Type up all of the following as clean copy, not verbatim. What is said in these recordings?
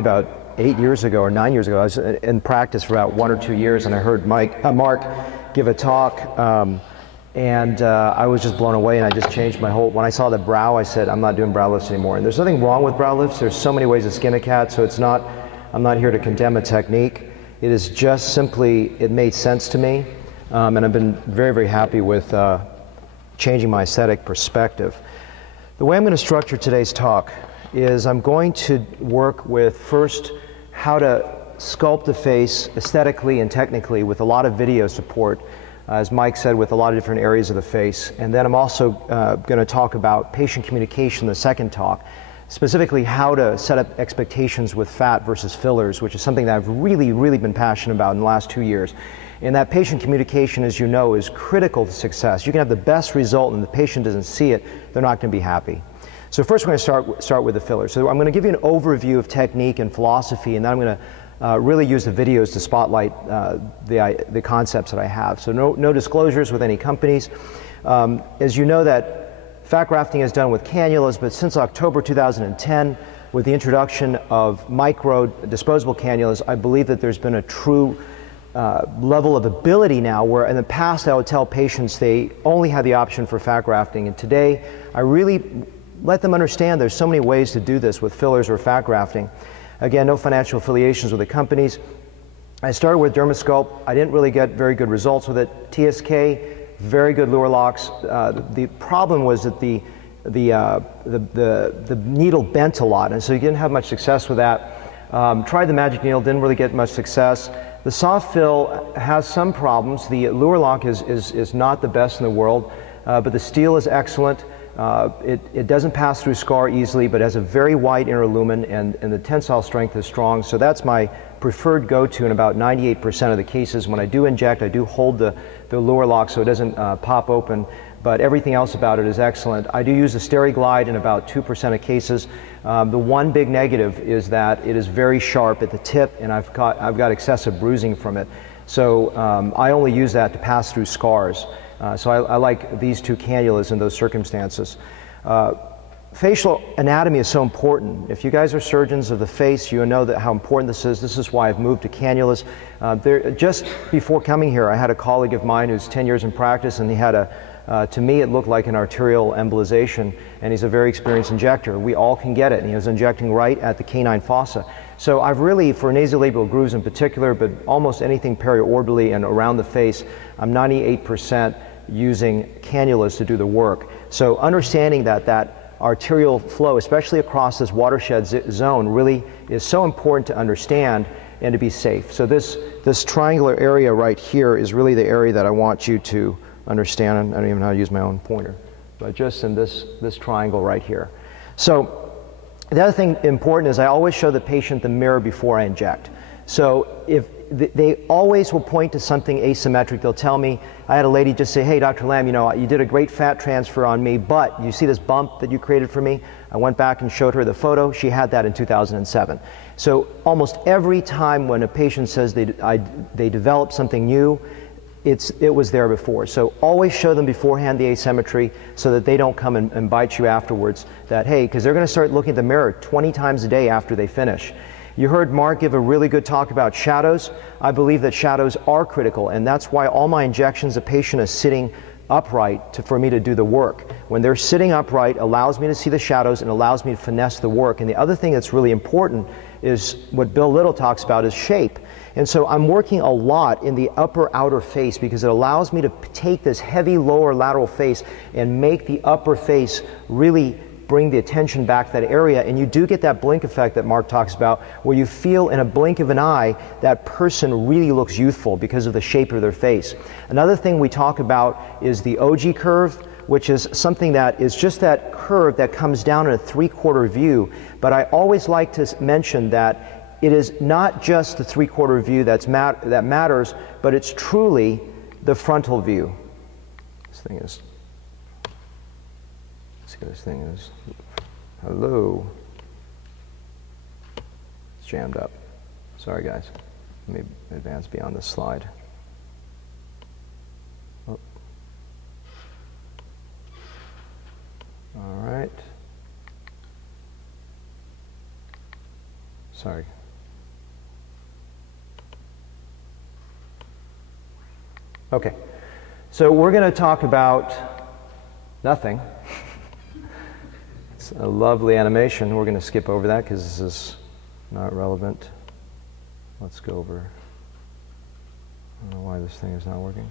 About 8 years ago or 9 years ago, I was in practice for about 1 or 2 years, and I heard Mark give a talk, and I was just blown away, and I just changed my whole. When I saw the brow, I said, I'm not doing brow lifts anymore. And there's nothing wrong with brow lifts. There's so many ways to skin a cat, so it's not. I'm not here to condemn a technique. It is just simply, it made sense to me, and I've been very, very happy with changing my aesthetic perspective. The way I'm going to structure today's talk is I'm going to work with first how to sculpt the face aesthetically and technically with a lot of video support, as Mike said, with a lot of different areas of the face. And then I'm also going to talk about patient communication, the second talk, specifically how to set up expectations with fat versus fillers, which is something that I've really, really been passionate about in the last 2 years. And that patient communication, as you know, is critical to success. You can have the best result and the patient doesn't see it, they're not going to be happy. So first we're going to start with the fillers. So I'm going to give you an overview of technique and philosophy, and then I'm going to really use the videos to spotlight the concepts that I have. So no disclosures with any companies. As you know, that fat grafting is done with cannulas, but since October 2010, with the introduction of micro disposable cannulas, I believe that there's been a true level of ability now, where in the past I would tell patients they only had the option for fat grafting, and today I really let them understand there's so many ways to do this with fillers or fat grafting. Again, no financial affiliations with the companies. I started with Dermasculpt. I didn't really get very good results with it. TSK, very good lure locks. The problem was that the needle bent a lot, and so you didn't have much success with that. Tried the magic needle, didn't really get much success. The soft fill has some problems. The lure lock is not the best in the world, but the steel is excellent. It doesn't pass through scar easily, but has a very wide inner lumen, and the tensile strength is strong. So that's my preferred go-to in about 98% of the cases. When I do inject, I do hold the lure lock so it doesn't pop open, but everything else about it is excellent. I do use the SteriGlide in about 2% of cases. The one big negative is that it is very sharp at the tip, and I've got excessive bruising from it. So I only use that to pass through scars. So I like these two cannulas in those circumstances. Facial anatomy is so important. If you guys are surgeons of the face, you know how important this is. This is why I've moved to cannulas. Just before coming here, I had a colleague of mine who's 10 years in practice, and he had to me, it looked like an arterial embolization, and he's a very experienced injector. We all can get it, and he was injecting right at the canine fossa. So I've really, for nasolabial grooves in particular, but almost anything periorbitally and around the face, I'm 98% using cannulas to do the work. So understanding that arterial flow, especially across this watershed zone, really is so important to understand and to be safe. So this triangular area right here is really the area that I want you to understand. I don't even know how to use my own pointer, but just in this triangle right here. So the other thing important is I always show the patient the mirror before I inject. So if they always will point to something asymmetric. They'll tell me, I had a lady just say, hey, Dr. Lamb, you know, you did a great fat transfer on me, but you see this bump that you created for me? I went back and showed her the photo. She had that in 2007. So almost every time when a patient says they develop something new, it was there before. So always show them beforehand the asymmetry so that they don't come and bite you afterwards. That, hey, because they're going to start looking at the mirror 20 times a day after they finish. You heard Mark give a really good talk about shadows. I believe that shadows are critical, and that's why all my injections, the patient is sitting upright for me to do the work. When they're sitting upright, allows me to see the shadows and allows me to finesse the work. And the other thing that's really important is what Bill Little talks about is shape. And so I'm working a lot in the upper outer face because it allows me to take this heavy lower lateral face and make the upper face really bring the attention back to that area, and you do get that blink effect that Mark talks about, where you feel in a blink of an eye that person really looks youthful because of the shape of their face. Another thing we talk about is the OG curve, which is something that is just that curve that comes down in a 3/4 view, but I always like to mention that it is not just the 3/4 view that matters, but it's truly the frontal view. This thing is, hello, it's jammed up. Sorry guys, let me advance beyond this slide. Oh. All right. Sorry. Okay, so we're going to talk about nothing. It's a lovely animation. We're going to skip over that because this is not relevant. Let's go over. I don't know why this thing is not working.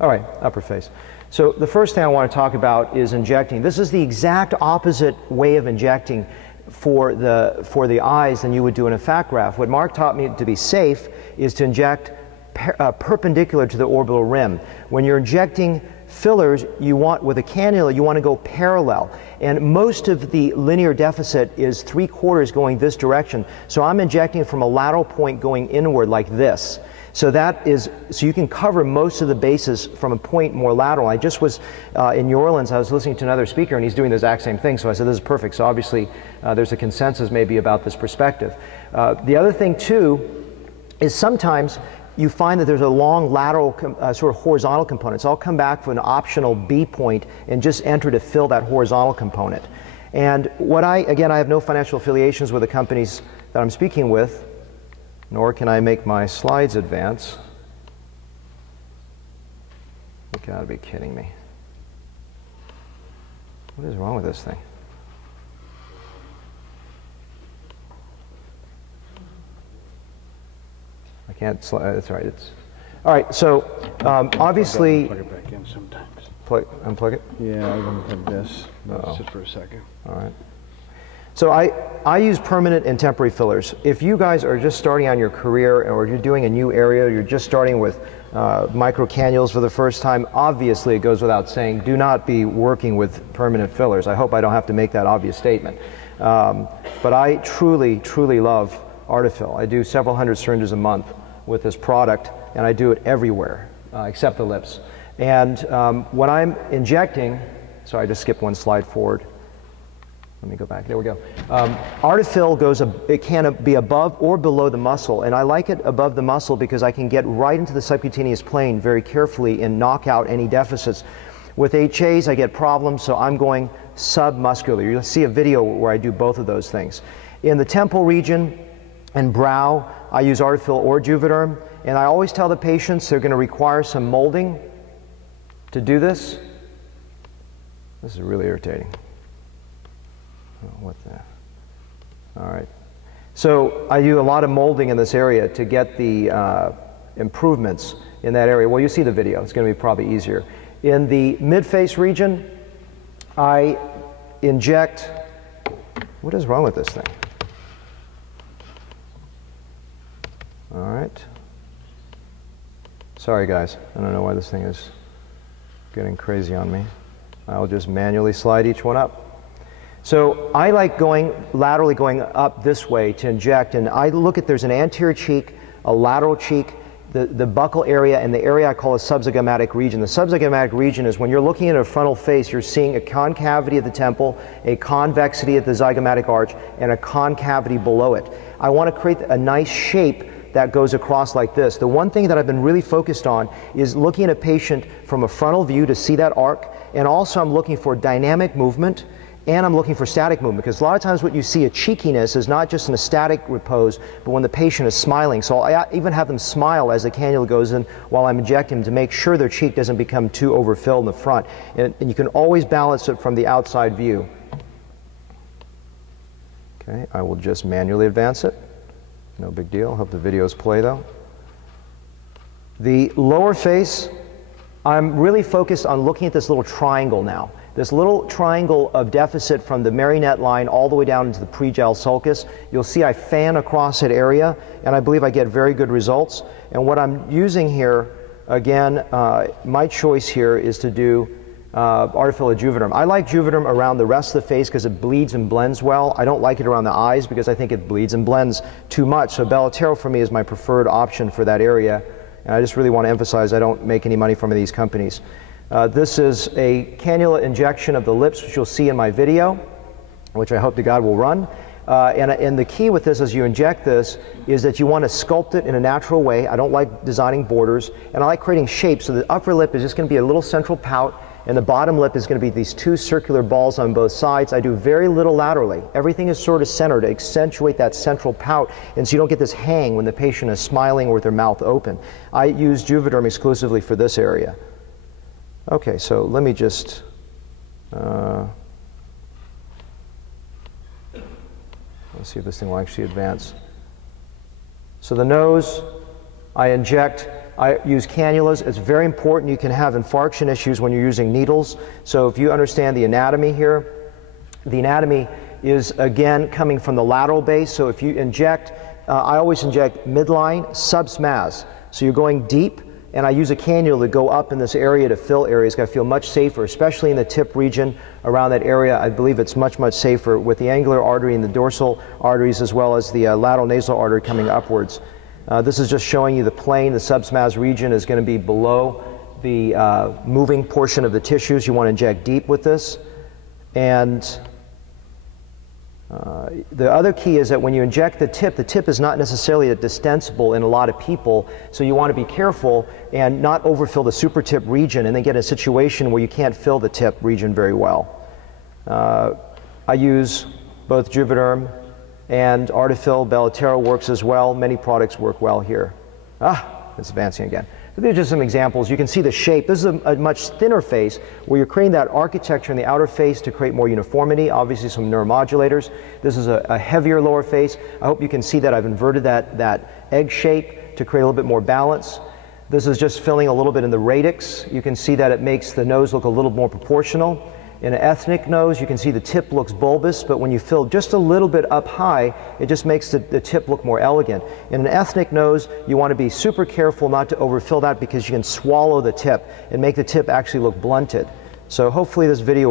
All right, upper face. So the first thing I want to talk about is injecting. This is the exact opposite way of injecting for the eyes than you would do in a fat graft. What Mark taught me to be safe is to inject perpendicular to the orbital rim. When you're injecting fillers, you want, with a cannula, you want to go parallel. And most of the linear deficit is 3/4 going this direction. So I'm injecting from a lateral point going inward like this. So that is, so you can cover most of the bases from a point more lateral. I just was in New Orleans, I was listening to another speaker and he's doing the exact same thing. So I said, this is perfect. So obviously there's a consensus maybe about this perspective. The other thing too is sometimes you find that there's a long lateral sort of horizontal component. So I'll come back for an optional B point and just enter to fill that horizontal component. And what again, I have no financial affiliations with the companies that I'm speaking with, nor can I make my slides advance. You gotta be kidding me. What is wrong with this thing? I can't slide, that's right. All right, so obviously. Plug it back in sometimes. Unplug it? Yeah, I'm going to plug this. Just for a second. All right. So I use permanent and temporary fillers. If you guys are just starting on your career or you're doing a new area, you're just starting with microcannulas for the first time, obviously it goes without saying, do not be working with permanent fillers. I hope I don't have to make that obvious statement. But I truly, truly love Artefill. I do several hundred syringes a month with this product, and I do it everywhere except the lips. And when I'm injecting, sorry, I just skipped one slide forward. Let me go back. There we go. Artefill it can be above or below the muscle, and I like it above the muscle because I can get right into the subcutaneous plane very carefully and knock out any deficits. With HAs, I get problems, so I'm going submuscular. You'll see a video where I do both of those things. In the temple region and brow, I use Artefill or Juvederm, and I always tell the patients they're going to require some molding to do this. This is really irritating. Oh, what the? All right. So I do a lot of molding in this area to get the improvements in that area. Well, you see the video. It's going to be probably easier. In the mid-face region, I inject. What is wrong with this thing? All right. Sorry, guys. I don't know why this thing is getting crazy on me. I'll just manually slide each one up. So I like laterally going up this way to inject, and I look at, there's an anterior cheek, a lateral cheek, the buccal area, and the area I call a subzygomatic region. The subzygomatic region is when you're looking at a frontal face, you're seeing a concavity at the temple, a convexity at the zygomatic arch, and a concavity below it. I want to create a nice shape that goes across like this. The one thing that I've been really focused on is looking at a patient from a frontal view to see that arc, and also I'm looking for dynamic movement, and I'm looking for static movement, because a lot of times what you see, a cheekiness, is not just in a static repose, but when the patient is smiling. So I even have them smile as the cannula goes in while I'm injecting to make sure their cheek doesn't become too overfilled in the front. And you can always balance it from the outside view. Okay, I will just manually advance it. No big deal. Hope the videos play though. The lower face, I'm really focused on looking at this little triangle now. This little triangle of deficit from the marionette line all the way down into the pre-gel sulcus. You'll see I fan across that area, and I believe I get very good results. And what I'm using here, again, my choice here is to do Artefill or Juvederm. I like Juvederm around the rest of the face because it bleeds and blends well. I don't like it around the eyes because I think it bleeds and blends too much. So Belotero for me is my preferred option for that area. And I just really want to emphasize I don't make any money from these companies. This is a cannula injection of the lips, which you'll see in my video, which I hope to God will run. And the key with this as you inject this is that you want to sculpt it in a natural way. I don't like designing borders, and I like creating shapes. So the upper lip is just going to be a little central pout, And the bottom lip is going to be these two circular balls on both sides. I do very little laterally. Everything is sort of centered to accentuate that central pout, and so you don't get this hang when the patient is smiling or with their mouth open. I use Juvederm exclusively for this area. Okay, so let me just let's see if this thing will actually advance. So the nose, I inject. I use cannulas. It's very important. You can have infarction issues when you're using needles. So if you understand the anatomy here, the anatomy is again coming from the lateral base. So if you inject, I always inject midline, subsmas. So you're going deep, and I use a cannula to go up in this area to fill areas. I feel much safer, especially in the tip region around that area. I believe it's much, much safer with the angular artery and the dorsal arteries, as well as the lateral nasal artery coming upwards. This is just showing you the plane. The subsmas region is going to be below the moving portion of the tissues. You want to inject deep with this. And the other key is that when you inject the tip is not necessarily distensible in a lot of people, so you want to be careful and not overfill the super tip region and then get in a situation where you can't fill the tip region very well. I use both Juvederm and Artefill. Belotero works as well. Many products work well here. It's advancing again. So these are just some examples. You can see the shape. This is a much thinner face where you're creating that architecture in the outer face to create more uniformity, obviously some neuromodulators. This is a heavier lower face. I hope you can see that I've inverted that egg shape to create a little bit more balance. This is just filling a little bit in the radix. You can see that it makes the nose look a little more proportional. In an ethnic nose, you can see the tip looks bulbous, but when you fill just a little bit up high, it just makes the tip look more elegant. In an ethnic nose, you want to be super careful not to overfill that because you can swallow the tip and make the tip actually look blunted. So hopefully this video